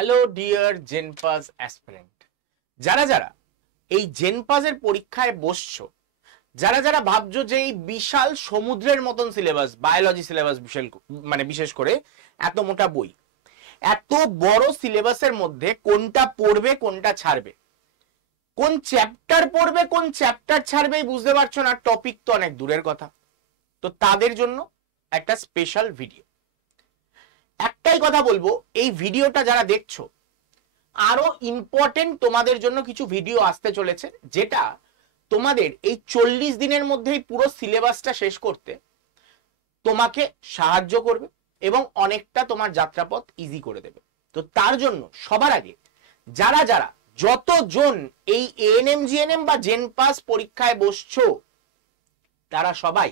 Hello dear জেনপাস aspirant, যারা যারা এই জেনপাসের পরীক্ষায় বসছো, যারা যারা ভাবছো যে এই বিশাল সমুদ্রের মতন সিলেবাস, বায়োলজি সিলেবাস বিশেষ করে এত মোটা বই, এত বড় সিলেবাসের মধ্যে কোনটা পড়বে কোনটা ছাড়বে, কোন চ্যাপ্টার পড়বে কোন চ্যাপ্টার ছাড়বে বুঝতে পারছো না, টপিক তো অনেক দূরের কথা। তো তাদের জন্য একটা স্পেশাল ভিডিও। একটাই কথা বলবো, এই ভিডিওটা যারা দেখছো, আরো ইম্পর্টেন্ট তোমাদের জন্য কিছু ভিডিও আসতে চলেছে, যেটা তোমাদের এই 40 দিনের মধ্যেই পুরো সিলেবাসটা শেষ করতে তোমাকে সাহায্য করবে এবং অনেকটা তোমার যাত্রাপথ ইজি করে দেবে। তো তার জন্য সবার আগে যারা যারা যতজন এই এএনএম জিএনএম বা জেনপাস পরীক্ষায় বসছো, তারা সবাই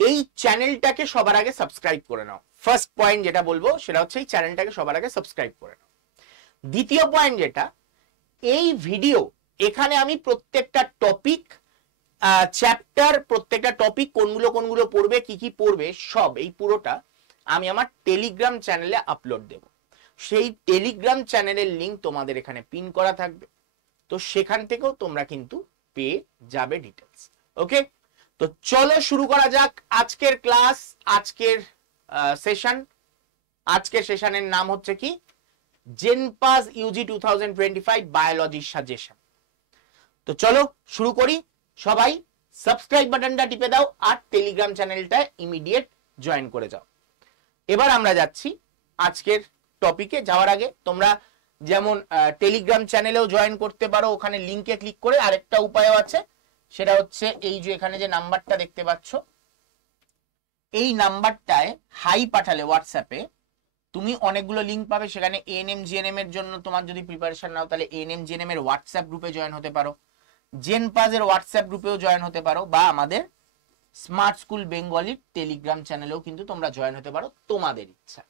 এই চ্যানেলটাকে সবার আগে সাবস্ক্রাইব করে নাও। ফার্স্ট পয়েন্ট যেটা বলবো সেটা হচ্ছে এই চ্যানেলটাকে সবার আগে সাবস্ক্রাইব করে নাও। দ্বিতীয় পয়েন্ট যেটা, এই ভিডিও এখানে আমি প্রত্যেকটা টপিক, চ্যাপ্টার, প্রত্যেকটা টপিক কোনগুলো কোনগুলো পড়বে, কি কি পড়বে, সব এই পুরোটা আমি আমার টেলিগ্রাম চ্যানেলে আপলোড দেব। সেই টেলিগ্রাম চ্যানেলের লিংক তোমাদের এখানে পিন করা থাকবে, তো সেখান থেকেও তোমরা কিন্তু পেয়ে যাবে ডিটেলস। ওকে, তো চলো শুরু করা যাক আজকের ক্লাস, আজকের সেশন। আজকের সেশনের নাম হচ্ছে কি, জেনপাস ইউজি 2025 বায়োলজি সাজেশন। তো চলো শুরু করি। সবাই সাবস্ক্রাইব বাটনটা টিপে দাও আর টেলিগ্রাম চ্যানেলটা ইমিডিয়েট জয়েন করে যাও। এবার আমরা যাচ্ছি আজকের টপিকে। যাওয়ার আগে তোমরা যেমন টেলিগ্রাম চ্যানেলেও জয়েন করতে পারো, ওখানে লিংকে ক্লিক করে। আরেকটা উপায়ও আছে, সেটা হচ্ছে এই যে এখানে যে নাম্বারটা দেখতে পাচ্ছ, এই নাম্বারটায় হাই পাঠালে হোয়াটসঅ্যাপে তুমি অনেকগুলো লিংক পাবে। সেখানে এএনএম জিএনএম এর জন্য তোমার যদি প্রিপারেশন নাও, তাহলে এএনএম জিএনএম এর হোয়াটসঅ্যাপ গ্রুপে জয়েন হতে পারো, জেনপাস এর হোয়াটসঅ্যাপ গ্রুপেও জয়েন হতে পারো, বা আমাদের স্মার্ট স্কুল বেঙ্গলি টেলিগ্রাম চ্যানেলেও কিন্তু তোমরা জয়েন হতে পারো, তোমাদের ইচ্ছা।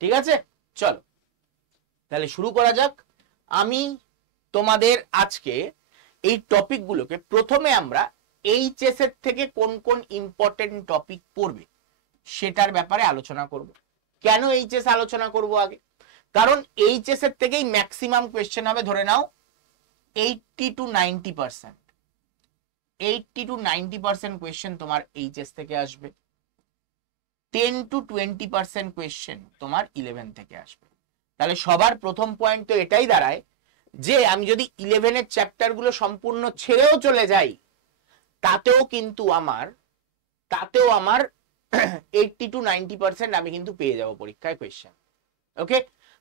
ঠিক আছে, চলো তাহলে শুরু করা যাক। আমি তোমাদের আজকে এই টপিকগুলোকে, প্রথমে আমরা এইচএস এর থেকে কোন কোন ইম্পর্টেন্ট টপিক পড়বে সেটার ব্যাপারে আলোচনা করব। কেন এইচএস আলোচনা করব আগে? কারণ এইচএস এর থেকেই ম্যাক্সিমাম কোয়েশ্চেন হবে। ধরে নাও 80 to 90%, 80 to 90% কোয়েশ্চেন তোমার এইচএস থেকে আসবে, 10 to 20% কোয়েশ্চেন তোমার 11 থেকে আসবে। তাহলে সবার প্রথম পয়েন্ট তো এটাই দাঁড়ায় যে আমি যদি 11 এর চ্যাপ্টার গুলো সম্পূর্ণ ছেড়েও চলে যাই, তাতেও কিন্তু আমার 80 to 90% আমি কিন্তু পেয়ে যাবো পরীক্ষায় কোয়েশ্চেন। ওকে,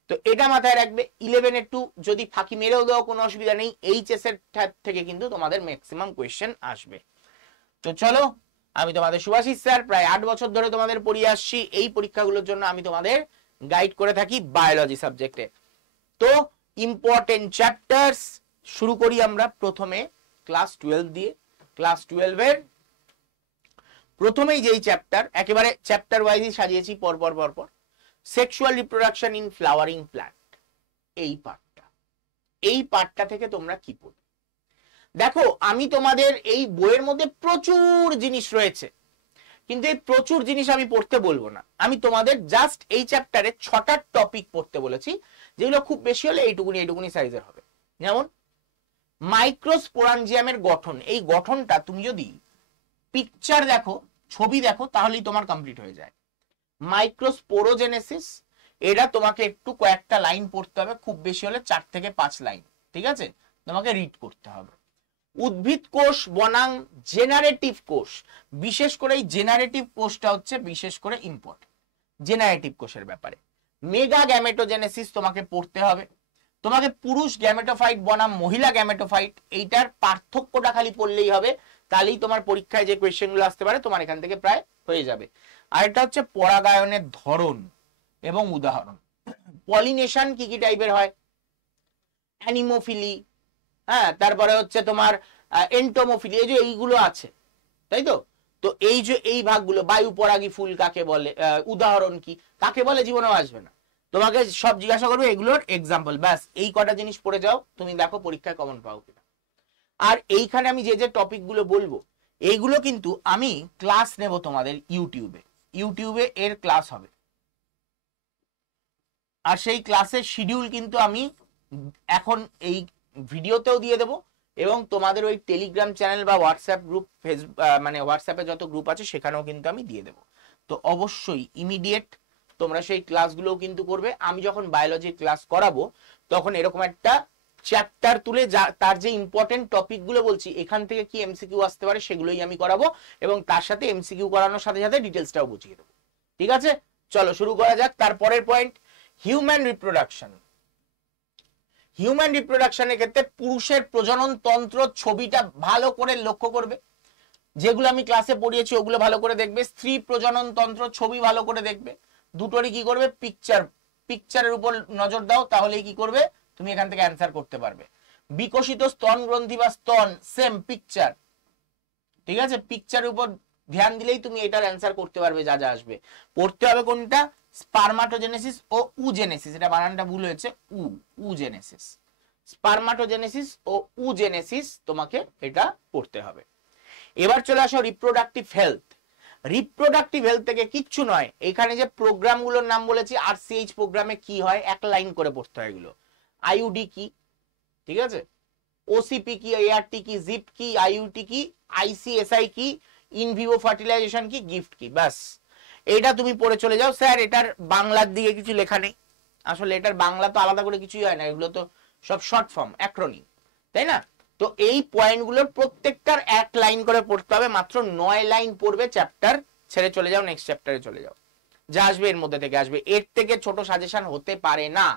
তো এটা মাথায় রাখবে। 11 একটু যদি ফাঁকি মেরেও দাও কোনো অসুবিধা নেই, এইচএস এর থেকে কিন্তু তোমাদের ম্যাক্সিমাম কোয়েশ্চেন আসবে। তো চলো, আমি তোমাদের শুভাশিস স্যার, প্রায় 8 বছর ধরে তোমাদের পড়িয়ে আসছি। এই পরীক্ষাগুলোর জন্য আমি তোমাদের গাইড করে থাকি বায়োলজি সাবজেক্টে। তো ইম্পর্টেন্ট চ্যাপ্টার্স শুরু করি আমরা প্রথমে ক্লাস 12 দিয়ে। ক্লাস 12 এর প্রথমেই যেই চ্যাপ্টার, একেবারে চ্যাপ্টার ওয়াইজই সাজিয়েছি পরপর, sexual reproduction in flowering plant. এই পার্টটা থেকে তোমরা কি পড়বে? দেখো, আমি তোমাদের এই বইয়ের মধ্যে প্রচুর জিনিস রয়েছে, কিন্তু এই প্রচুর জিনিস আমি পড়তে বলবো না। আমি তোমাদের জাস্ট এই চ্যাপ্টারে 6টা টপিক পড়তে বলেছি, যেগুলো খুব বেশি হলে এইটুকুনি সাইজের হবে। যেমন মাইক্রোস্পোরাঞ্জিয়ামের গঠন, এই গঠনটা তুমি যদি পিকচার দেখো, ছবি দেখো, তাহলেই তোমার কমপ্লিট হয়ে যায়। মাইক্রোস্পোরোজেনেসিস, এটা তোমাকে একটু কয়েকটা লাইন পড়তে হবে, খুব বেশি হলে 4 থেকে 5 লাইন, ঠিক আছে, তোমাকে রিড করতে হবে। উদ্ভিদ কোষ বনাম জেনারেটিভ কোষ, বিশেষ করে এই জেনারেটিভ কোষটা হচ্ছে বিশেষ করে ইম্পর্টেন্ট জেনারেটিভ কোষের ব্যাপারে। মেগা গ্যামেটোজেনেসিস তোমাকে পড়তে হবে। তোমাকে পুরুষ গ্যামেটোফাইট বনাম মহিলা গ্যামেটোফাইট, এইটার পার্থক্যটা খালি পড়লেই হবে, তাহলেই তোমার পরীক্ষায় যে কোয়েশ্চেনগুলো আসতে পারে তোমার এখান থেকে প্রায় হয়ে যাবে। আর এটা হচ্ছে পরাগায়নের ধরন এবং উদাহরণ। পলিনেশন কি কি টাইপের হয়, অ্যানিমোফিলি, হ্যাঁ, তারপরে হচ্ছে তোমার এন্টোমোফিলি, এই যে এইগুলো আছে, তাই তো। তো এই যে এই ভাগগুলো, বায়ু পরাগী ফুল কাকে বলে, উদাহরণ কি, কাকে বলে জীবনেও আসবে না, তোমাকে সব জিজ্ঞাসা করবে, এগুলোর এক্সাম্পল। ব্যাস এই কটা জিনিস পড়ে যাও, তুমি দেখো পরীক্ষায় কমন পাও কিনা। আর এইখানে আমি যে যে টপিক গুলো বলবো, এইগুলো কিন্তু আমি ক্লাস নেব তোমাদের ইউটিউবে এর ক্লাস হবে। আর সেই ক্লাসের শিডিউল কিন্তু আমি এখন এই ভিডিওতেও দিয়ে দেবো, এবং তোমাদের ওই টেলিগ্রাম চ্যানেল বা হোয়াটসঅ্যাপ গ্রুপ, ফেসবুক মানে হোয়াটসঅ্যাপে যত গ্রুপ আছে সেখানেও কিন্তু আমি দিয়ে দেবো। তো অবশ্যই ইমিডিয়েট তোমরা সেই ক্লাসগুলোও কিন্তু করবে। আমি যখন বায়োলজির ক্লাস করাবো তখন এরকম একটা চ্যাপ্টার তুলে তার যে ইম্পর্টেন্ট টপিকগুলো বলছি এখান থেকে কি এমসিকিউ আসতে পারে সেগুলোই আমি করাবো, এবং তার সাথে এমসিকিউ করানোর সাথে সাথে ডিটেলসটাও বুঝিয়ে দেবো। ঠিক আছে, চলো শুরু করা যাক। তারপরের পয়েন্ট, হিউম্যান রিপ্রোডাকশন। হিউম্যান রিপ্রোডাকশনের ক্ষেত্রে পুরুষের প্রজনন তন্ত্র ছবিটা ভালো করে লক্ষ্য করবে, যেগুলো আমি ক্লাসে পড়িয়েছি ওগুলো ভালো করে দেখবে। স্ত্রী প্রজনন তন্ত্র ছবি ভালো করে দেখবে, দুটোরই কি করবে পিকচারের উপর নজর দাও, তাহলেই কি করবে তুমি এখান থেকে অ্যান্সার করতে পারবে। বিকশিত স্তন গ্রন্থি বা স্তন, সেম পিকচার, ঠিক আছে, পিকচারের উপর ধ্যান দিলেই তুমি এটার অ্যান্সার করতে পারবে। যা যা আসবে পড়তে হবে কোনটা, স্পারমাটোজেনেসিস ও উজেনেসিস, এটা বানানটা ভুল হয়েছে, উজেনেসিস, স্পারমাটোজেনেসিস ও উজেনেসিস তোমাকে এটা পড়তে হবে। এবার চলে আসো রিপ্রোডাক্টিভ হেলথ। রিপ্রোডাক্টিভ হেলথ থেকে কিচ্ছু নয়, এখানে যে প্রোগ্রামগুলোর নাম বলেছি আরসিএইচ প্রোগ্রামে কি হয় এক লাইন করে পড়তে হয় এগুলো। আইইউডি কি, ঠিক আছে, ওসিপি কি, এআরটি কি, জিপ কি, আইইউটি কি, আইসিএসআই কি, ইনভিভো ফার্টিলাইজেশন কি, গিফট কি, ব্যাস এটা তুমি পড়ে চলে যাও। স্যার এটার বাংলার দিকে কিছু লেখা নেই, আসলে এটার বাংলা তো আলাদা করে কিছুই হয় না, এগুলো তো সব শর্ট ফর্ম অ্যাক্রোনিম, তাই না? তো এই পয়েন্টগুলোর প্রত্যেকটার এক লাইন করে পড়তে হবে, মাত্র 9 লাইন পড়বে, চ্যাপ্টার ছেড়ে চলে যাও, নেক্সট চ্যাপ্টারে চলে যাও, যা আসবে এর মধ্যে থেকে আসবে, এর থেকে ছোট সাজেশন হতে পারে না।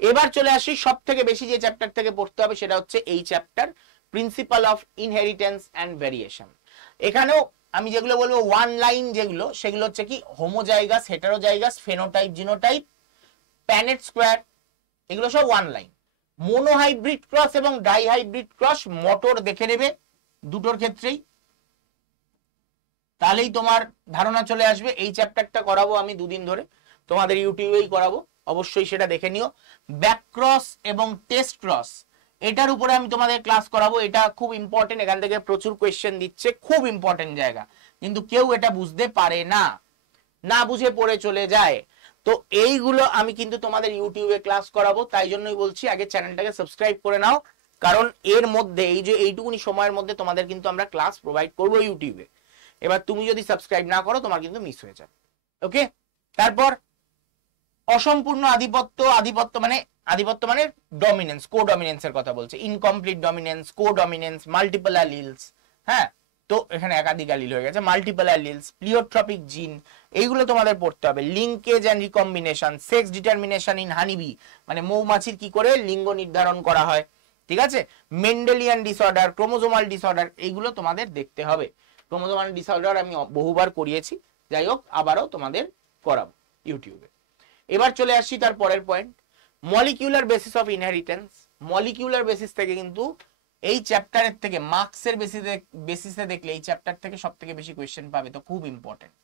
এবার চলে আসি সব থেকে বেশি যে চ্যাপ্টার থেকে পড়তে হবে সেটা হচ্ছে এই chapter, principal of inheritance and variation. এখানেও আমি যেগুলো বলবো ওয়ান লাইন যেগুলো, সেগুলো হচ্ছে কি homozygous, heterozygous, phenotype, genotype, Punnett square, এগুলো সব ওয়ান লাইন। মোনোহাইব্রিড ক্রস এবং ডাইহাইব্রিড ক্রস মোটর দেখে নেবে দুটোর ক্ষেত্রেই, তাহলেই তোমার ধারণা চলে আসবে। এই চ্যাপ্টারটা করাবো আমি 2 দিন ধরে, তোমাদের ইউটিউবেই করাবো, অবশ্যই সেটা দেখে নিও। ব্যাক ক্রস এবং টেস্ট ক্রস, এটার উপরে আমি তোমাদের ক্লাস করাবো, এটা খুব ইম্পর্টেন্ট, এখান থেকে প্রচুর কোয়েশ্চেন দিচ্ছে, খুব ইম্পর্টেন্ট জায়গা, কিন্তু কেউ এটা বুঝতে পারে না, না বুঝে পড়ে চলে যায়। তো এইগুলো আমি কিন্তু তোমাদের ইউটিউবে ক্লাস করাবো, তাই জন্যই বলছি আগে চ্যানেলটাকে সাবস্ক্রাইব করে নাও, কারণ এর মধ্যে এই যে এইটুকুনি সময়ের মধ্যে তোমাদের কিন্তু আমরা ক্লাস প্রোভাইড করবো ইউটিউবে। এবার তুমি যদি সাবস্ক্রাইব না করো তোমার কিন্তু মিস হয়ে যাবে। ওকে, তারপর অসম্পূর্ণ আধিপত্য, আধিপত্য মানে ডমিনেন্স, কো ডমিনেন্সের কথা বলছে, ইনকমপ্লিট ডমিনেন্স, কো ডমিনেন্স, মাল্টিপল অ্যালিলস, হ্যাঁ, তো এখানে একাধিক অ্যালিল হয়ে গেছে, মাল্টিপল অ্যালিলস, প্লিওট্রপিক জিন, এইগুলো তোমাদের পড়তে হবে। Linkage and recombination, sex determination in honeybee, মানে মৌমাছির কি করে লিঙ্গ নির্ধারণ করা হয়, ঠিক আছে, মেন্ডেলিয়ান ডিসঅর্ডার, ক্রোমোজোমাল ডিসঅর্ডার, এইগুলো তোমাদের দেখতে হবে। ক্রোমোজোমাল ডিসঅর্ডার আমি বহুবার করিয়েছি, যাই হোক আবারও তোমাদের করাবো ইউটিউবে। এবার চলে আসছি তার পরের point, molecular basis of inheritance. Molecular basis থেকে কিন্তু এই চ্যাপ্টারের থেকে মার্কসের বেসিসে দেখলে এই চ্যাপ্টার থেকে সব থেকে বেশি কোয়েশ্চেন পাবে, তো খুব ইম্পর্টেন্ট,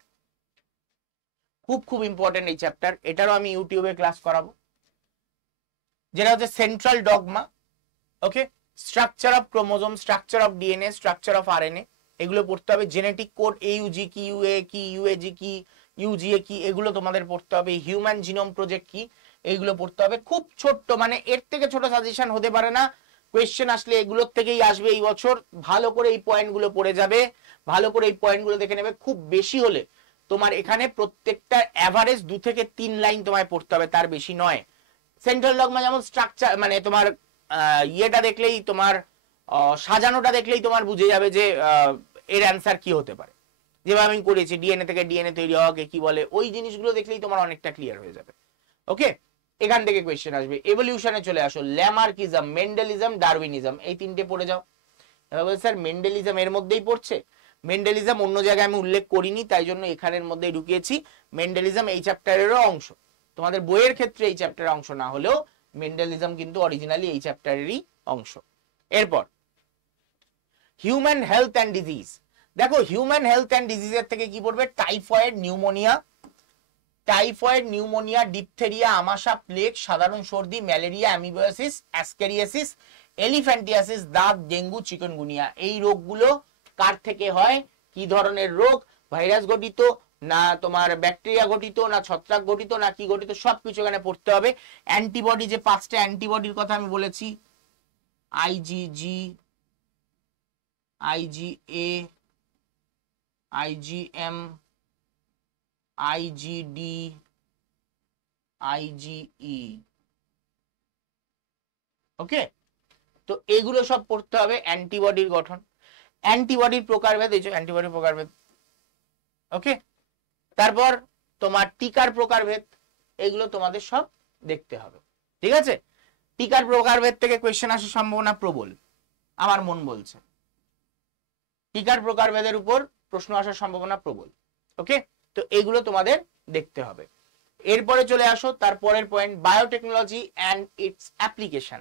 খুব ইম্পর্টেন্ট এই চ্যাপ্টার, এটারও আমি ইউটিউবে ক্লাস করাবো। যেটা হচ্ছে central dogma, okay, structure of chromosome, structure of DNA, structure of RNA, এগুলো পড়তে হবে। জেনেটিক কোড, এইউজি কি, ইউএ কি, ইউএজি কি, ইউজিএ কি, এগুলো তোমাদের পড়তে হবে। হিউম্যান জিনোম প্রজেক্ট কি, এইগুলো পড়তে হবে। খুব ছোট্ট, মানে এর থেকে ছোট সাজেশন হতে পারে না, কোয়েশ্চেন আসলে এগুলোর থেকেই আসবে এই বছর। ভালো করে এই পয়েন্টগুলো পড়ে যাবে, ভালো করে এই পয়েন্টগুলো দেখে নেবে। খুব বেশি হলে তোমার এখানে প্রত্যেকটা অ্যাভারেজ 2 থেকে 3 লাইন তোমায় পড়তে হবে, তার বেশি নয়। সেন্ট্রাল ডগমা যেমন স্ট্রাকচার, মানে তোমার ইয়েটা দেখলেই তোমার সাজানোটা দেখলেই তোমার বুঝে যাবে যে এর অ্যান্সার কি হতে পারে। যেভাবে আমি করেছি ডিএনএ থেকে ডিএনএ তৈরি হওয়াকে কি বলে, ওই জিনিসগুলো দেখলেই তোমার অনেকটা ক্লিয়ার হয়ে যাবে। ওকে, এখান থেকে কোয়েশ্চেন আসবে। এভলিউশনে চলে আসো, ল্যামার্কিজম, মেন্ডেলিজম, ডারউইনিজম, এই 3টে পড়ে যাও। এবার স্যার মেন্ডেলিজম এর মধ্যেই পড়ছে, মেন্ডেলিজম অন্য জায়গায় আমি উল্লেখ করিনি, তাই জন্য এখানের মধ্যেই ঢুকিয়েছি। মেন্ডেলিজম এই চ্যাপ্টারেরও অংশ, তোমাদের বইয়ের ক্ষেত্রে এই চ্যাপ্টারের অংশ না হলেও মেন্ডেলিজম কিন্তু অরিজিনালি এই চ্যাপ্টারেরই অংশ। এরপর হিউম্যান হেলথ অ্যান্ড ডিজিজ। দেখো হিউম্যান হেলথ অ্যান্ড ডিজিজের থেকে কি পড়বে, টাইফয়েড, নিউমোনিয়া, ডিপথেরিয়া, আমাশা, প্লেগ, সাধারণ সর্দি, ম্যালেরিয়া, অ্যামিবিয়াসিস, অ্যাসকেরিয়াসিস, এলিফ্যান্টিয়াসিস, দাঁত, ডেঙ্গু, চিকনগুনিয়া। এই রোগগুলো কার থেকে হয়, কি ধরনের রোগ, ভাইরাস ঘটিত, না তোমার ব্যাকটেরিয়া গঠিত, না ছত্রাক গঠিত, না কি গঠিত, সবকিছু এখানে পড়তে হবে। অ্যান্টিবডি, যে 5টা অ্যান্টিবডির কথা আমি বলেছি, আইজিজি, আইজিএ, আইজিএম, আইজিডি, আইজিই, ওকে। তো এগুলো সব পড়তে হবে। অ্যান্টিবডির গঠন, অ্যান্টিবডির প্রকারভেদ, এই যে অ্যান্টিবডির প্রকারভেদ, ওকে। তারপর তোমার টিকার প্রকারভেদ, এগুলো তোমাদের সব দেখতে হবে, ঠিক আছে। টিকার প্রকারভেদ থেকে কোয়েশ্চেন আসার সম্ভাবনা প্রবল, আমার মন বলছে। টিকার প্রকারভেদের উপর প্রশ্ন আসার সম্ভাবনা প্রবল, ওকে। তো এগুলো তোমাদের দেখতে হবে। এরপরে চলে আসো তারপরের point, biotechnology and its application.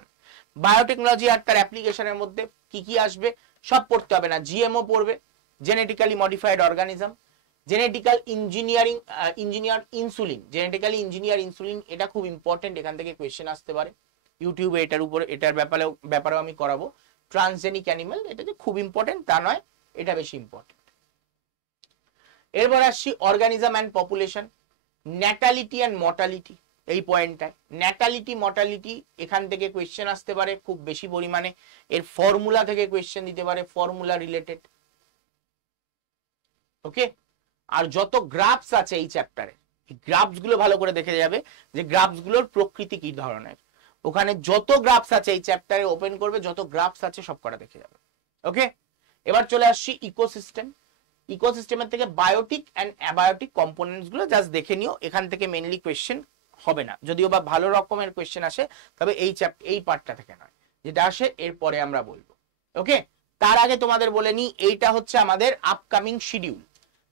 Biotechnology আর তার অ্যাপ্লিকেশনের মধ্যে কি কি আসবে সব পড়তে হবে না। জিএমও পড়বে, genetically modified organism, genetical engineering, engineer insulin, genetically engineer insulin, এটা খুব ইম্পর্টেন্ট, এখান থেকে কোয়েশ্চেন আসতে পারে ইউটিউবে এটার উপরে, এটার ব্যাপারেও আমি করাবো। ট্রান্সজেনিক অ্যানিমাল, এটা যে খুব ইম্পর্টেন্ট তা নয়, এটা বেশি ইম্পর্টেন্ট। এরপর আসছি organism and population, natality and mortality. এই পয়েন্টটায় ন্যাটালিটি মর্টালিটি এখান থেকে কোয়েশ্চেন আসতে পারে খুব বেশি পরিমাণে। এর ফর্মুলা থেকে কোয়েশ্চেন দিতে পারে, ফর্মুলা রিলেটেড, ওকে। আর যত গ্রাফস আছে এই চ্যাপ্টারে, এই গ্রাফস গুলো ভালো করে দেখে যাবে যে গ্রাফস গুলোর প্রকৃতি কি ধরনের। ওখানে যত গ্রাফস আছে এই চ্যাপ্টারে ওপেন করবে, যত গ্রাফস আছে সব কটা দেখে যাবে, ওকে। এবার চলে আসছি ইকোসিস্টেম। ইকোসিস্টেমের থেকে বায়োটিক অ্যান্ড অ্যাবায়োটিক কম্পোনেন্টস গুলো জাস্ট দেখে নিও, এখান থেকে মেইনলি কোয়েশ্চেন হবে না, যদিও বা ভালো রকমের কোয়েশ্চেন আসে, তবে এই পার্টটা থেকে নয়, যেটা আসে এরপরে আমরা বলবো, ওকে। তার আগে তোমাদের বলে নি, এইটা হচ্ছে আমাদের আপকামিং শিডিউল।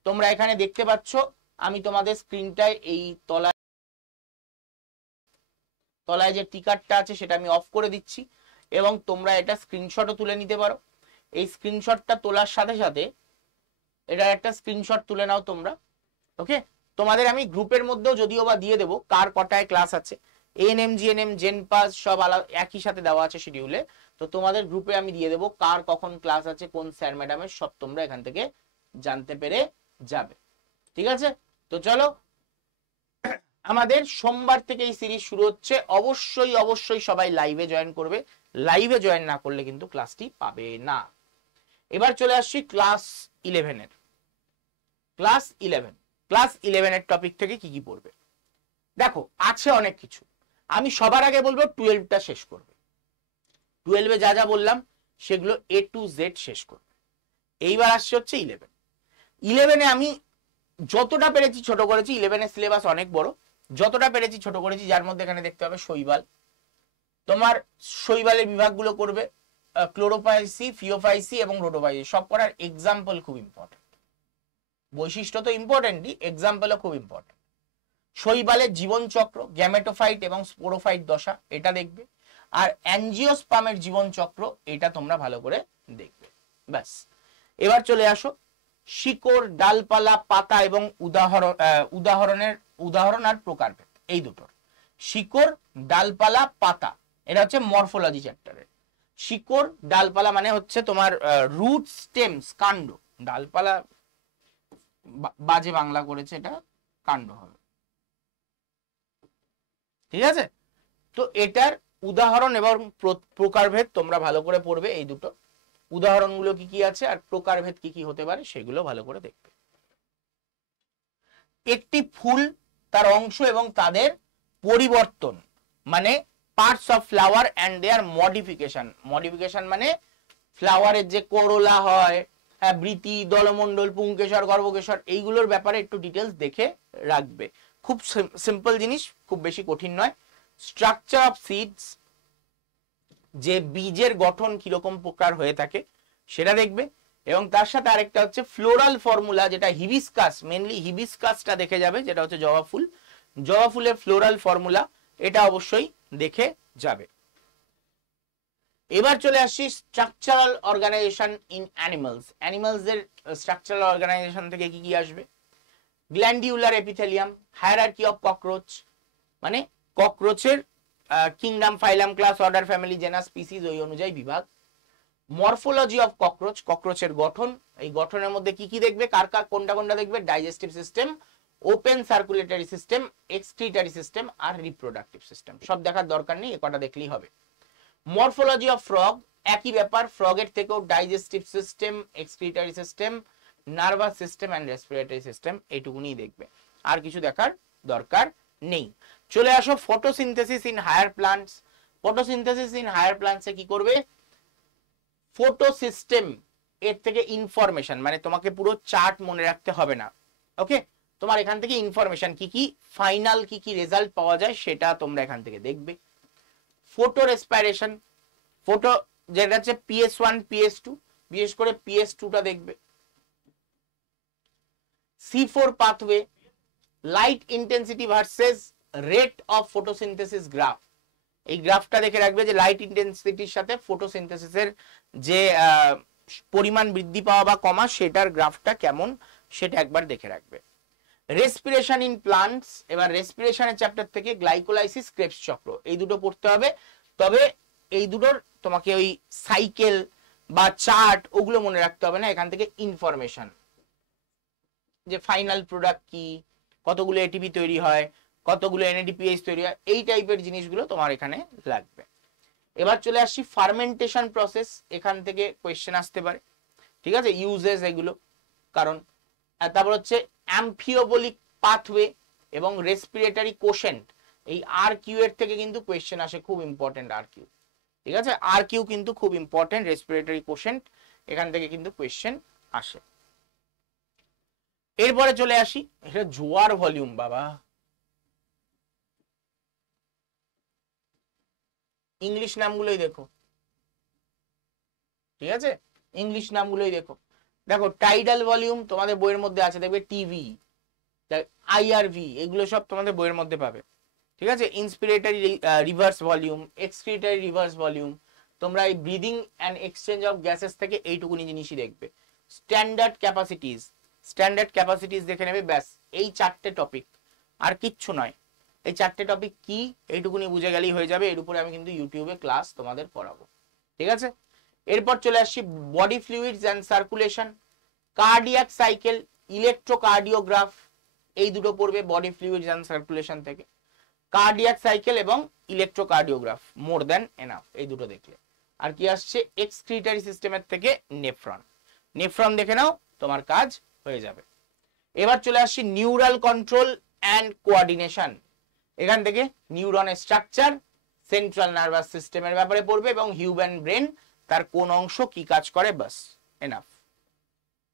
তোমরা এখানে দেখতে পাচ্ছ, আমি তোমাদের স্ক্রিনটায় এই তলায় যে টিকারটা আছে সেটা আমি অফ করে দিচ্ছি, এবং তোমরা এটা স্ক্রিনশটও তুলে নিতে পারো। এই স্ক্রিনশটটা তোলার সাথে সাথে এটা একটা স্ক্রিনশট তুলে নাও তোমরা, ওকে। তোমাদের আমি গ্রুপের মধ্যেও যদিও বা দিয়ে দেবো কার কটায় ক্লাস আছে, এএনএম, জিএনএম, জেনপাস সব আলাদা একই সাথে দেওয়া আছে শিডিউলে। তো তোমাদের গ্রুপে আমি দিয়ে দেবো কার কখন ক্লাস আছে, কোন স্যার ম্যাডামের, সব তোমরা এখান থেকে জানতে পেরে যাবে, ঠিক আছে। তো চলো, আমাদের সোমবার থেকে এই সিরিজ শুরু হচ্ছে। অবশ্যই অবশ্যই সবাই লাইভে জয়েন করবে, লাইভে জয়েন না করলে কিন্তু ক্লাসটি পাবে না। এবার চলে আসছি ক্লাস 11-এর। ক্লাস 11-এর টপিক থেকে কি কি পড়বে দেখো, আছে অনেক কিছু। আমি সবার আগে বলবো 12টা শেষ করবে। 12-এ যা যা বললাম সেগুলো A to Z শেষ করবে। এইবার আসছে হচ্ছে 11-এ আমি যতটা পেরেছি ছোট করেছি। 11-এর সিলেবাস অনেক বড়, যতটা পেরেছি ছোট করেছি। যার মধ্যে এখানে দেখতে হবে শৈবাল, তোমার শৈবালের বিভাগগুলো করবে ক্লোরোফাইসি, ফিওফাইসি এবং রোডোফাইসি। সব করার এক্সাম্পল খুব ইম্পর্টেন্ট, বৈশিষ্ট্য তো ইম্পর্টেন্টই, এক্সাম্পলও খুব ইম্পর্টেন্ট। শৈবালের জীবন চক্র, গ্যামেটোফাইট এবং স্পোরোফাইট দশা, এটা দেখবে। আর অ্যাঞ্জিওস্পামের জীবন চক্র, এটা তোমরা ভালো করে দেখবে, ব্যাস। এবার চলে আসো শিকড়, ডালপালা, পাতা এবং উদাহরণ আর প্রকারভেদ, এই দুটোর। শিকড়, ডালপালা, পাতা, এটা হচ্ছে মরফোলজি চ্যাপ্টারের। শিকড়, ডালপালা মানে হচ্ছে তোমার রুট, স্টেমস, কাণ্ড। ডালপালা বাজে বাংলা করেছে, এটা কাণ্ড হবে, ঠিক আছে। তো এটার উদাহরণ এবং প্রকারভেদ তোমরা ভালো করে পড়বে। এই দুটো উদাহরণগুলো কি কি আছে আর প্রকারভেদ কি কি হতে পারে সেগুলো ভালো করে দেখবে। একটি ফুল, তার অংশ এবং তাদের পরিবর্তন, মানে parts of flower and their modification. Modification মানে ফ্লাওয়ারের যে করোলা হয়, হ্যাঁ, বৃতি, দলমণ্ডল, পুংকেশর, গর্ভকেশর, এইগুলোর ব্যাপারে একটু ডিটেলস দেখে রাখবে। খুব সিম্পল জিনিস, খুব বেশি কঠিন নয়। স্ট্রাকচার অফ সিডস, যে বীজের গঠন কিরকম প্রকার হয়ে থাকে সেটা দেখবে। এবং তার সাথে আরেকটা হচ্ছে ফ্লোরাল ফর্মুলা, যেটা হিবিস্কাস, মেনলি হিবিস্কাসটা দেখে যাবে, যেটা হচ্ছে জবা ফুল। জবা ফুলের ফ্লোরাল ফর্মুলা, এটা অবশ্যই দেখে যাবে। এবার চলে আসছি স্ট্রাকচারাল অর্গানাইজেশন ইন অ্যানিমালস। অ্যানিমালসের স্ট্রাকচারাল অর্গানাইজেশন থেকে কি কি আসবে? Glandular epithelium, hierarchy of cockroach, মানে ককরোচের kingdom, phylum, class, order, family, genus, species, ওই অনুযায়ী বিভাগ। মরফোলজি অফ ককরোচ, ককরোচের গঠন, এই গঠনের মধ্যে কি কি দেখবে, কার কার কোনটা কোনটা দেখবে, digestive system, open circulatory system, excretory system আর রিপ্রোডাক্টিভ সিস্টেম। সব দেখার দরকার নেই, এ কটা দেখলেই হবে। মরফোলজি অফ ফ্রগ, একই ব্যাপার, ফ্রগের থেকেও digestive system, excretory system, nervous system and respiratory system, এইটুকুনি দেখবে, আর কিছু দেখার দরকার নেই। চলে আসো photosynthesis in higher plants. Photosynthesis in higher প্লান্টসে কি করবে, ফটো সিস্টেম এর থেকে ইনফরমেশন, মানে তোমাকে পুরো চার্ট মনে রাখতে হবে না, ওকে, তোমার এখান থেকে ইনফরমেশন কি কি, ফাইনাল কি কি রেজাল্ট পাওয়া যায় সেটা তোমরা এখান থেকে দেখবে। ফটো রেসপিরেশন, ফটো যেটা হচ্ছে PS1 PS2, বিশেষ করে PS2টা দেখবে। C4 pathway, light intensity versus rate of photosynthesis graph, এই গ্রাফটা দেখে রাখবে যে লাইট ইন্টেন্সিটির সাথে ফটোসিনথেসিসের যে পরিমাণ বৃদ্ধি পাওয়া বা কমা সেটার গ্রাফটা কেমন সেটা একবার দেখে রাখবে। রেসপিরেশন ইন প্লান্টস, এবার রেসপিরেশনের চ্যাপ্টার থেকে গ্লাইকোলাইসিস, ক্রেবস চক্র, এই দুটো পড়তে হবে। তবে এই দুটোর তোমাকে ওই সাইকেল বা চার্ট ওগুলো মনে রাখতে হবে না, এখান থেকে ইনফরমেশন, যে ফাইনাল প্রোডাক্ট কি, কতগুলো এটিপি তৈরি হয়, কতগুলো NADPH তৈরি হয়, এই টাইপের জিনিসগুলো তোমার এখানে লাগবে। এবার চলে আসছি ফার্মেন্টেশন প্রসেস, এখান থেকে কোয়েশ্চেন আসতে পারে, ঠিক আছে, ইউজেস এগুলো, কারণ তারপর হচ্ছে অ্যাম্ফিওবলিক পাথওয়ে এবং রেসপিরেটরি কোশেন্ট, এই RQ এর থেকে কিন্তু কোয়েশ্চেন আসে, খুব ইম্পর্টেন্ট RQ, ঠিক আছে, RQ কিন্তু খুব ইম্পর্টেন্ট, রেসপিরেটরি কোশেন্ট এখান থেকে কিন্তু কোয়েশ্চেন আসে। এরপরে চলে আসি, এটা জোয়ার ভলিউম, বাবা ইংলিশ নামগুলোই দেখো, ঠিক আছে, ইংলিশ নামগুলোই দেখো। দেখো টাইডাল ভলিউম তোমাদের বইয়ের মধ্যে আছে, দেখবে টিভি, IRV, এগুলো সব তোমাদের বইয়ের মধ্যে পাবে, ঠিক আছে। Inspiratory reserve volume, excretory reserve volume, তোমরা এই breathing and exchange of gases থেকে এইটুকুনি জিনিসই দেখবে। স্ট্যান্ডার্ড ক্যাপাসিটিস, স্ট্যান্ডার্ড ক্যাপাসিটিস দেখে নেবে, ব্যাস এই চারটে টপিক, আর কিচ্ছু নয়। এই চারটে টপিক কি এইটুকুনি বুঝে গেলেই হয়ে যাবে, এর উপরে আমি কিন্তু ইউটিউবে ক্লাস তোমাদের পড়াবো, ঠিক আছে। এরপর চলে আসছি body fluids and circulation, cardiac cycle, electrocardiograph, এই দুটো পড়বে বডি ফ্লুইডস অ্যান্ড সার্কুলেশন থেকে। কার্ডিয়াক সাইকেল এবং ইলেকট্রোকার্ডিওগ্রাফ মোর দ্যান এনাফ, এই দুটো দেখলে। আর কি আসছে, এক্সক্রিটারি সিস্টেমের থেকে নেফ্রন, নেফ্রন দেখে নাও, তোমার কাজ হয়ে যাবে। এবার চলে আসছি নিউরাল কন্ট্রোল অ্যান্ড কোঅর্ডিনেশন, এখান থেকে নিউরনের স্ট্রাকচার, সেন্ট্রাল নার্ভাস সিস্টেমের ব্যাপারে পড়বে এবং হিউম্যান ব্রেন তার কোন অংশ কি কাজ করে, বাস enough.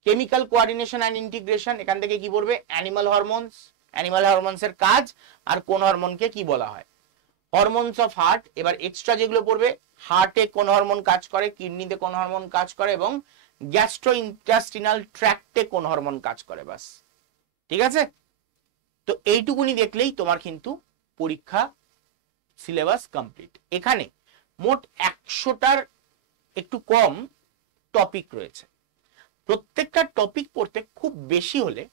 Chemical coordination and integration, এখান থেকে কি পড়বে, অ্যানিমাল হরমোনস, অ্যানিমাল হরমোনসের কাজ আর কোন হরমোনকে কি বলা হয়। হরমোনস অফ হার্ট, এবার এক্সট্রা যেগুলো পড়বে, হার্টে কোন হরমোন কাজ করে, কিডনিতে কোন হরমোন কাজ করে এবং গ্যাস্ট্রোইন্টেস্টিনাল ট্র্যাক্টে কোন হরমোন কাজ করে, বাস, ঠিক আছে। তো এইটুকুনি দেখলেই তোমার কিন্তু পরীক্ষা সিলেবাস কমপ্লিট। এখানে মোট 100টার একটু কম টপিক রয়েছে, প্রত্যেকটা টপিক পড়তে খুব বেশি হলে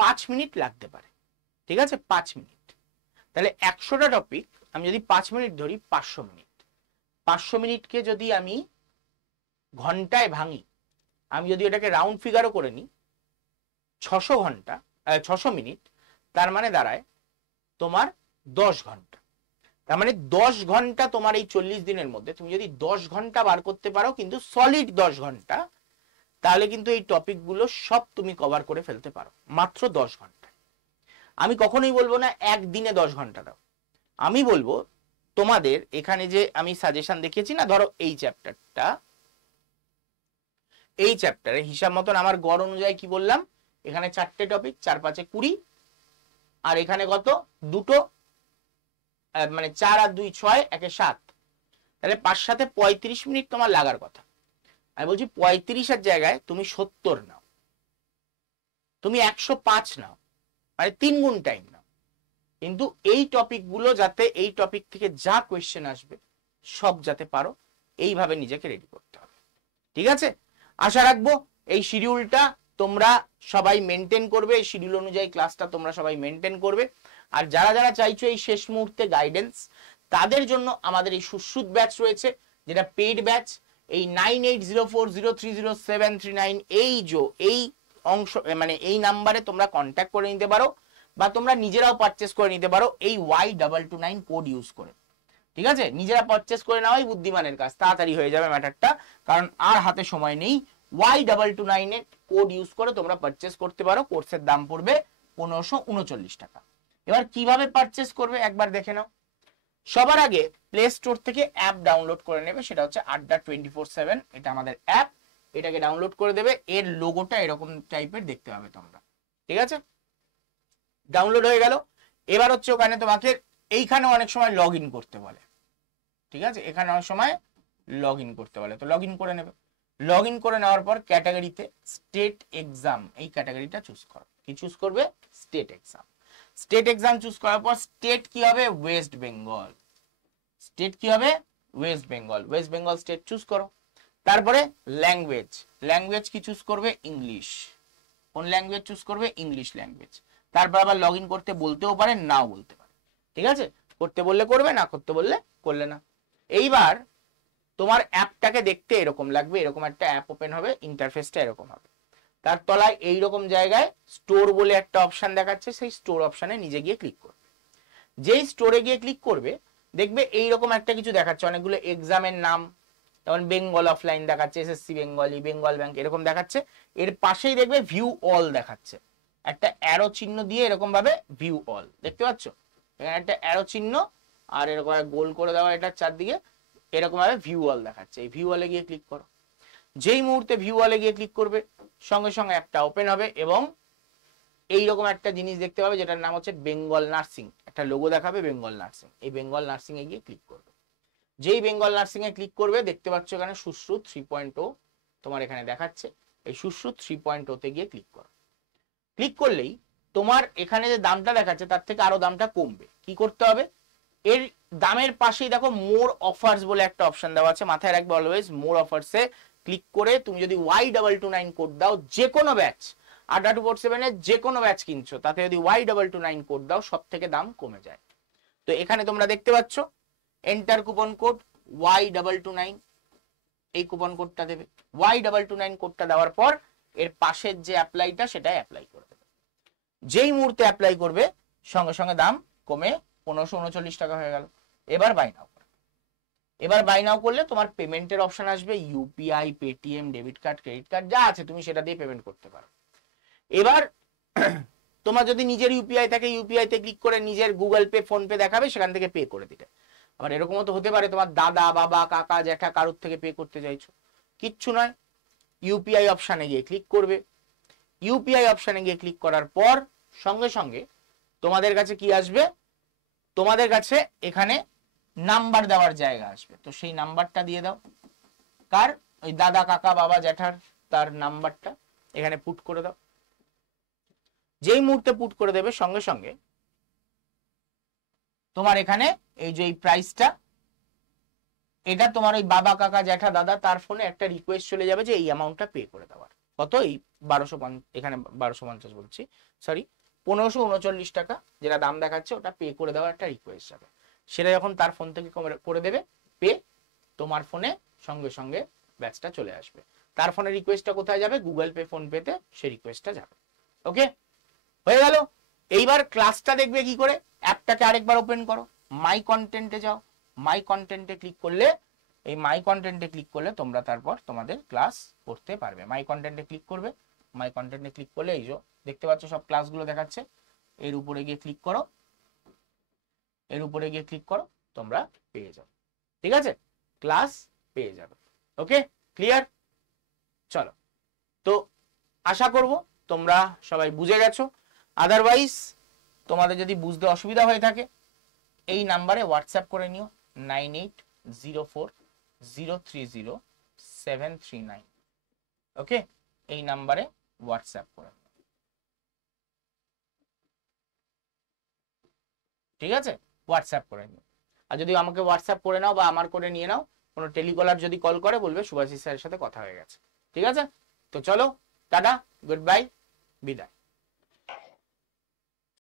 5 মিনিট লাগতে পারে, ঠিক আছে, 5 মিনিট। তাহলে 100টা টপিক আমি যদি 5 মিনিট ধরি, 500 মিনিট, 500 মিনিটকে যদি আমি ঘন্টায় ভাঙি, আমি যদি এটাকে রাউন্ড ফিগারও করে নিই, 600 ঘন্টা 600 মিনিট, তার মানে দাঁড়ায় তোমার 10 ঘন্টা। তার মানে 10 ঘন্টা তোমার এই 40 দিনের মধ্যে তুমি যদি 10 ঘন্টা বার করতে পারো, কিন্তু সলিড 10 ঘন্টা, তাহলে কিন্তু এই টপিকগুলো সব তুমি কভার করে ফেলতে পারো মাত্র 10 ঘন্টা। আমি কখনোই বলবো না একদিনে 10 ঘন্টা দাও, আমি বলবো তোমাদের এখানে যে আমি সাজেশন দেখিয়েছি না, ধরো এই চ্যাপ্টারটা, এই চ্যাপ্টারে হিসাব মতন আমার গড় অনুযায়ী কি বললাম, এখানে 4টে টপিক, 4 5 20, আর এখানে কত, দুটো, মানে 4 আর 2 6, 1 7, তাহলে 5 7 35 মিনিট তোমার লাগার কথা। আমি বলছি 35-এর জায়গায় তুমি 70 নাও, তুমি 105 নাও, মানে 3 গুণ টাইম নাও, কিন্তু এই টপিকগুলো যাতে, এই টপিক থেকে যা কোয়েশ্চেন আসবে সব যাতে পারো, এইভাবে নিজেকে রেডি করতে হবে, ঠিক আছে। আশা রাখবো এই শিডিউলটা তোমরা সবাই মেনটেন করবে, এই শিডিউল অনুযায়ী ক্লাসটা তোমরা সবাই মেনটেন করবে। আর যারা যারা চাইছো এই শেষ মুহূর্তে গাইডেন্স, তাদের জন্য আমাদের এই সুশ্রুত ব্যাচ রয়েছে, যেটা পেইড ব্যাচ। এই 9804030739 এই অংশ মানে এই নাম্বারে তোমরা কন্ট্যাক্ট করে নিতে পারো, বা তোমরা নিজেরাও পারচেস করে নিতে পারো এই Y229 কোড ইউজ করে। ঠিক আছে, নিজেরা পারচেস করে নেওয়াই বুদ্ধিমানের কাজ, তাড়াতাড়ি হয়ে যাবে ম্যাটারটা, কারণ আর হাতে সময় নেই। Y229 এর কোড ইউজ করে তোমরা পারচেস করতে পারো। কোর্সের দাম পড়বে 1539 টাকা। এবার কিভাবে পারচেস করবে একবার দেখে নাও। সবার আগে প্লে স্টোর থেকে অ্যাপ ডাউনলোড করে নেবে, সেটা হচ্ছে আড্ডা 24/7, এটা আমাদের অ্যাপ। এটাকে ডাউনলোড করে দেবে, এর লোগোটা এরকম টাইপের দেখতে পাবে তোমরা। ঠিক আছে, ডাউনলোড হয়ে গেল। এবার হচ্ছে ওখানে তোমাকে এইখানে অনেক সময় লগ ইন করতে বলে। ঠিক আছে, এখানে অনেক সময় লগ ইন করতে বলে, তো লগ ইন করে নেবে। লগ ইন করে নেওয়ার পর ক্যাটাগরিতে স্টেট এক্সাম, এই ক্যাটাগরিটা চুজ করো। কি চুজ করবে? State exam. State exam choose করার পর স্টেট কি হবে? ওয়েস্ট বেঙ্গল। স্টেট কি হবে? West Bengal. West Bengal state choose করো। তারপরে ল্যাঙ্গুয়েজ, ল্যাঙ্গুয়েজ কি চুজ করবে? ইংলিশ। কোন ল্যাঙ্গুয়েজ চুজ করবে? English language. তারপর আবার লগ ইন করতে বলতেও পারে, নাও বলতে পারে। ঠিক আছে, করতে বললে করবে, না করতে বললে করলে না। এইবার তোমার অ্যাপটাকে দেখতে এরকম লাগবে, এরকম একটা অ্যাপ ওপেন হবে, ইন্টারফেসটা এরকম হবে। তার তলায় এইরকম জায়গায় স্টোর বলে একটা অপশন দেখাচ্ছে, সেই স্টোর অপশনে নিজে গিয়ে ক্লিক করবে। যেই স্টোরে গিয়ে ক্লিক করবে দেখবে এইরকম একটা কিছু দেখাচ্ছে, অনেকগুলো এক্সামের নাম, যেমন বেঙ্গল অফলাইন দেখাচ্ছে, এসএসসি বেঙ্গলি, বেঙ্গল ব্যাংক, এরকম দেখাচ্ছে। এর পাশেই দেখবে ভিউ অল দেখাচ্ছে, একটা অ্যারো চিহ্ন দিয়ে এরকম ভাবে ভিউ অল দেখতে পাচ্ছ, এখানে একটা অ্যারো চিহ্ন আর এরকম গোল করে দেওয়া, এটা চারদিকে এরকম ভাবে ভিউ অল দেখাচ্ছে। এই ভিউ অলে গিয়ে ক্লিক করো। যেই মুহূর্তে ভিউ অলে গিয়ে ক্লিক করবে সঙ্গে সঙ্গে অ্যাপটা ওপেন হবে এবং এইরকম একটা জিনিস দেখতে পাবে যেটার নাম হচ্ছে বেঙ্গল নার্সিং, একটা লোগো দেখাবে বেঙ্গল নার্সিং। এই বেঙ্গল নার্সিং এ গিয়ে ক্লিক করবে। যেই বেঙ্গল নার্সিং এ ক্লিক করবে দেখতে পাচ্ছ এখানে সুশ্রুত 3.0 তোমার এখানে দেখাচ্ছে, এই সুশ্রুত 3.0 তে গিয়ে ক্লিক করো। ক্লিক করলেই তোমার এখানে যে দামটা দেখাচ্ছে তার থেকে আরো দামটা কমবে। কি করতে হবে? এর দামের পাশেই দেখো মোর অফার্স বলে একটা অপশন দেওয়া আছে, মাথায় রাখবে অলওয়েজ। মোর অফার্সে ক্লিক করে তুমি যদি Y229 কোড দাও, যে কোনো ব্যাচ আড্ডা 247 এর যে কোনো ব্যাচ কিনছো তাতে যদি Y229 কোড দাও সব থেকে দাম কমে যায়। তো এখানে তোমরা দেখতে পাচ্ছ এন্টার কুপন কোড Y229, এই কুপন কোডটা দেবে। Y229 কোডটা দেওয়ার পর এর পাশের যে অ্যাপ্লাইটা সেটা অ্যাপ্লাই করে দেবে। যেই মুহূর্তে অ্যাপ্লাই করবে সঙ্গে সঙ্গে দাম কমে 1539 টাকা হয়ে গেল। এবার বাই নাও। এবার বাই নাও করলে তোমার পেমেন্টের অপশন আসবে, UPI, Paytm, debit card, credit card যা আছে তুমি সেটা দিয়ে পেমেন্ট করতে পারো। এবার তোমার যদি নিজের ইউপিআই থাকে ইউপিআই তে ক্লিক করে নিজের গুগল পে, ফোন পে দেখাবে, সেখান থেকে পে করে দিতে। আবার এরকমও তো হতে পারে তোমার দাদা, বাবা, কাকা, জ্যাঠা কারোর থেকে পে করতে চাইছো, কিচ্ছু নয়, ইউপিআই অপশানে গিয়ে ক্লিক করবে। ইউপিআই অপশানে গিয়ে ক্লিক করার পর সঙ্গে সঙ্গে তোমাদের কাছে কি আসবে? তোমাদের কাছে এখানে নাম্বার দেওয়ার জায়গা আসবে, তো সেই নাম্বারটা দিয়ে দাও। কার? ওই দাদা, কাকা, বাবা, জ্যাঠার, তার নাম্বারটা এখানে পুট করে দাও। যেই মুহূর্তে পুট করে দেবে সঙ্গে সঙ্গে তোমার এখানে এই যে এই প্রাইসটা, এটা তোমার ওই বাবা, কাকা, জ্যাঠা, দাদা তার ফোনে একটা রিকোয়েস্ট চলে যাবে যে এই অ্যামাউন্টটা পে করে দেওয়ার। কত? এই 1250, এখানে 1250 বলছি, সরি 1539 টাকা যেটা দাম দেখাচ্ছে ওটা পে করে দেওয়ার একটা রিকোয়েস্ট যাবে। সেটা যখন তার ফোন থেকে করে দেবে পে, তোমার ফোনে সঙ্গে সঙ্গে ব্যাচটা চলে আসবে। তার ফোনে রিকোয়েস্টটা কোথায় যাবে? গুগল পে, ফোন পেতে সেই রিকোয়েস্টটা যাবে। ওকে, হয়ে গেল। এইবার ক্লাসটা দেখবে কি করে? অ্যাপটাকে আরেকবার ওপেন করো, মাই কন্টেন্টে যাও। মাই কন্টেন্টে ক্লিক করলে, এই মাই কন্টেন্টে ক্লিক করলে তোমরা তারপর তোমাদের ক্লাস করতে পারবে। মাই কন্টেন্টে ক্লিক করবে। মাই কন্টেন্টে ক্লিক করলে এই যে দেখতে পাচ্ছ সব ক্লাসগুলো দেখাচ্ছে, এর উপরে গিয়ে ক্লিক করো, এর উপরে গিয়ে ক্লিক করো, তোমরা পেয়ে যাও। ঠিক আছে, ক্লাস পেয়ে যাবে। ওকে, ক্লিয়ার? চলো, তো আশা করব তোমরা সবাই বুঝে গেছো। আদারওয়াইজ তোমাদের যদি বুঝতে অসুবিধা হয়ে থাকে এই নাম্বারে হোয়াটসঅ্যাপ করে নিও, 9804030739। ওকে, এই নাম্বারে হোয়াটসঅ্যাপ করে, ঠিক আছে, হোয়াটসঅ্যাপ করে নিও। আর যদি আমাকে হোয়াটসঅ্যাপ করে নাও বা আমার করে নিয়ে নাও, কোনো টেলিকলার যদি কল করে বলবে সুভাষিস স্যারের সাথে কথা হয়ে গেছে। ঠিক আছে, তো চলো, টাটা, গুড বাই, বিদায়।